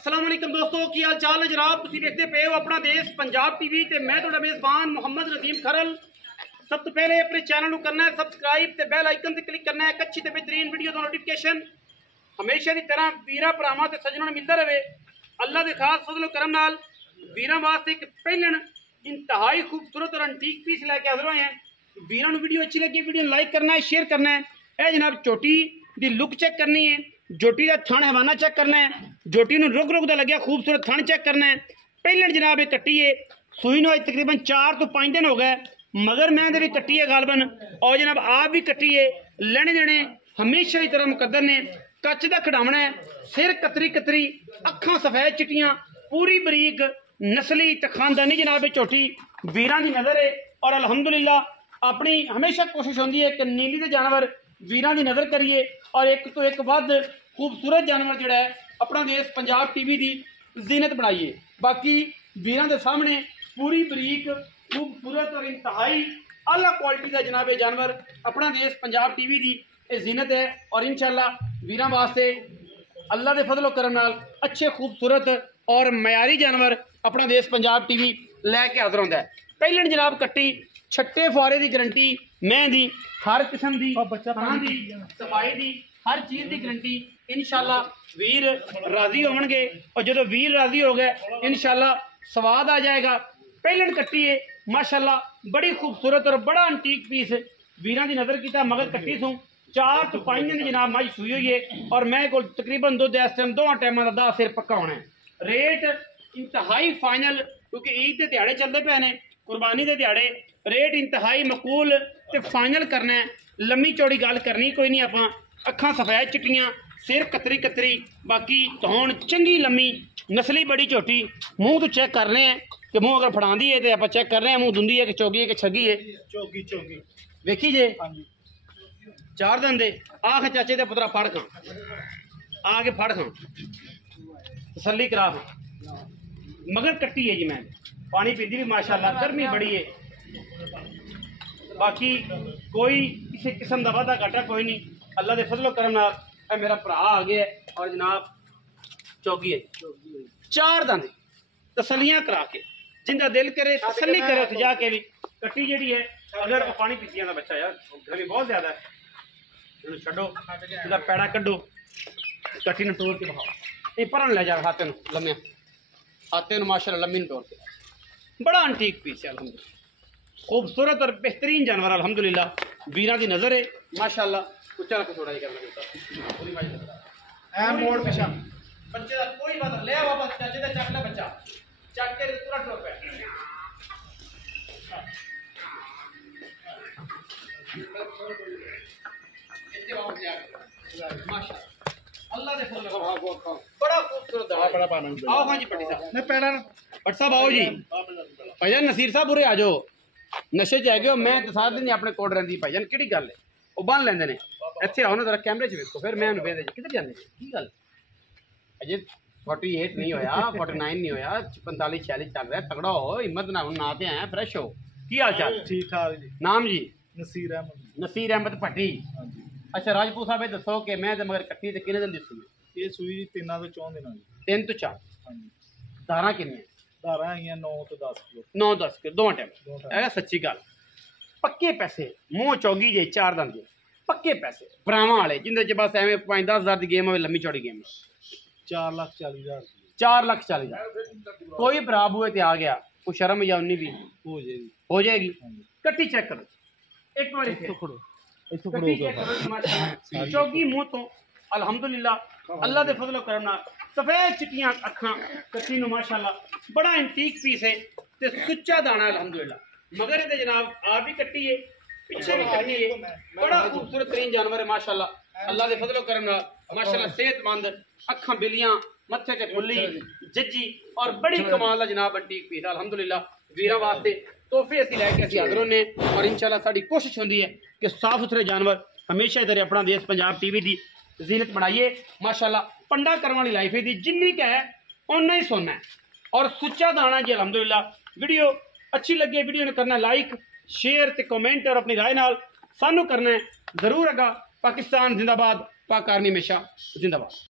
अस्सलाम वालेकुम दोस्तों, की हाल चाल है जनाब। तुम देखते पे हो अपना देश पंजाब टीवी ते मैं तुहाडा मेज़बान मुहम्मद नदीम खरल। सब तो पहले अपने चैनल को करना है सबसक्राइब ते बेल आइकन ते क्लिक करना है। एक अच्छी ते बेहतरीन वीडियो का नोटिफिकेशन हमेशा की तरह वीरा भरावां ते सज्जनों ने मिलता रहे। अल्लाह के खास फजल करम नाल वीरां वास्ते एक पहलन इंतहाई खूबसूरत और एंटीक पीस लैके हाजिर होए हैं। वीरां नूं वीडियो अच्छी लगी वीडियो लाइक करना है, शेयर करना है। यह जनाब चोटी की लुक चेक करनी है, जोटी का थण हवाना चेक करना है, जोटी नूं रुक रुक दा लग्या खूबसूरत थण चेक करना है। पहलन जनाब ये कट्टी है सूई नूं तकरीबन 4 तो 5 दिन हो गए, मगर मैं भी कट्टी है गालबन और जनाब आप भी कट्टी है। लेने देने हमेशा की तरह मुकद्दर ने कच का खिडावना है, सिर कतरी कतरी, अखां सफेद चिट्टियां, पूरी बरीक नस्ली ते खानदानी जनाब चोटी वीरां की नज़र है। और अलहमदुलिल्लाह अपनी हमेशा कोशिश होती है कि नीली के जानवर वीरां की नज़र करिए और एक तो एक वध खूबसूरत जानवर जोड़ा है अपना देश पंजाब टीवी की जीनत बनाइए। बाकी वीरां के सामने पूरी बरीक खूबसूरत और इंतहाई आला क्वालिटी का जनाब जानवर अपना देश पंजाब टीवी की जीनत है। और इंशाअल्लाह वीरां वास्ते अल्लाह के फजलो करम नाल अच्छे खूबसूरत और मयारी जानवर अपना देश पंजाब टीवी लैके हाजिर होंदा है। पहले जनाब कट्टी छट्टे फुआरे की गारंटी, मैं दी हर किस्म की सफाई की हर चीज़ की गारंटी। इंशाअल्लाह वीर राजी होंगे और जो वीर राजी हो गए इंशाअल्लाह स्वाद आ जाएगा। पहलन कट्टी है माशाअल्लाह बड़ी खूबसूरत और बड़ा एंटीक पीस वीरां की नज़र किया, मगर कट्टी सूँ 4 तो 5 दिन जनाब मज सूई हुई है और मैं को तकरीबन दुध इस टाइम 2 टाइमों का 10 सिर पक्का होना है। रेट इंतहाई फाइनल क्योंकि ईद के दिहाड़े चलते पे ने, कुर्बानी के दिहाड़े रेट इंतहाई मकूल तो फाइनल करना है। लम्मी चौड़ी गल करनी कोई नहीं, आप अखां सफेद चिट्टियां, सिर कतरी कतरी, बाकी धौन चंगी लम्मी नस्ली बड़ी झोटी। मूँह तो चेक कर रहे हैं कि मूँह अगर फड़ाती है तो आप चेक कर रहे हैं मूँह धुंदी है कि चौगी है कि छगी है। चौगी वेखी जे 4 दिन दे आख चाचे दे पुत्रा फड़ खां आके फड़ खां तसल्ली करा खां, मगर कट्टी है जी। मैं पानी पीती भी माशाअल्लाह, गर्मी बड़ी है। बाकी कोई किसी किस्म का वादा घाटा कोई नहीं, अल्लाह के फजलो करम नाल मेरा भरा आ गया और जनाब चौकी है 4 दंद तसलियां करा के जिंदा दिल करे तसली करे उठ जाके भी कट्टी जी है। अगर पानी पीतियां का बच्चा यार गर्मी बहुत ज्यादा है, छो पैड़ा कड्डो कट्टी ने तोड़ के बहाओ ये परन ले जाओ हाथे लम्मिया हाथे माशाअल्लाह लम्मी तोड़ के। बड़ा एंटीक पीस है अलहमदुलिल्लाह, खूबसूरत और बेहतरीन जानवर अलहमदुलिल्लाह वीरां की नज़र है माशाअल्लाह। कुछ थोड़ा ही करना मोड़ पिछा बच्चे का कोई बात ले वापस चाचे का चक ले बच्चा चक के पूरा टोर पे माशाअल्लाह अल्लाह दे फजल बड़ा खूबसूरत बड़ा पाना आओ। हां जी पट्टी साहब मैं पैड़ा पट साहब आओ जी। भाईजान नसीर साहब बुरे आ जाओ, नशे च है गए मैं दसा दिन अपने कोल रही भाईजान केड़ी गल है वो बन लेंदे ने इत्थे आओ ना जरा कैमरे च वेखो फिर मैं भेज किधर जांदे की गल अजे 48 नहीं होया 49 नहीं होया 45 46 चल रहा है। तगड़ा हो हिम्मत ना ना ते आया फ्रेश हो की हाल चाल ठीक ठाक जी। नाम जी नसीर अहमद भट्टी। अच्छा राजपूत साहब दसो कि मैं तो मगर कट्टी ते किन्ने दिन दी सूई ये सूई 3 तो 4 दिन 3 तो 4 धारा किन्ने धारा आई 9 तो 10 किलो 9-10 किलो 2 टाइम है सच्ची गल। पक्के पैसे मूँह चौगी जे 4 दंद जे पक्के पैसे भरावां वाले जिंदे च बस एवं 5-10 हज़ार की गेम हो लम्मी चौड़ी गेम 4,40,000 4,40,000 कोई भरा बुए ते आ गया कोई शर्म या उन्नी भी हो जाएगी। कट्टी चेक करो एक बार चौकी मुँह तो अलहमदुलिल्लाह अल्लाह के फजलो करम नाल सफेद चिट्टियां अखां कट्टी नूं माशाअल्लाह बड़ा एंटीक पीस है ते सुच्चा दाना अलहमदुलिल्लाह। मगर ये जनाब आप भी कट्टी है पीछे भी कट्टी है, बड़ा खूबसूरत तरीन जानवर है माशाअल्लाह अल्लाह के फजलो करम नाल माशाअल्लाह सेहतमंद अखां बिलियां मत्थे ते फुल्ली जज्जी और बड़ी कमाल का जनाब एंटीक पीस अलहमदुलिल्लाह। वीरां वास्ते तोहफे असीं लैके असीं हाज़र होने और इंशाअल्लाह साडी कोशिश होंदी है कि साफ सुथरे जानवर हमेशा इधर अपना देश पंजाब टीवी की जीनत बनाइए माशाअल्लाह। पंडा करने वाली लाइफ है जिन्नी का है उन्ना ही सोना है और सुच्चा दाना जी अलहमदुलिल्लाह। वीडियो अच्छी लगी वीडियो ने करना लाइक शेयर ते कमेंट और अपनी राय नाल सानू करना है जरूर। अगा पाकिस्तान जिंदाबाद, पाक आर्मी हमेशा जिंदाबाद।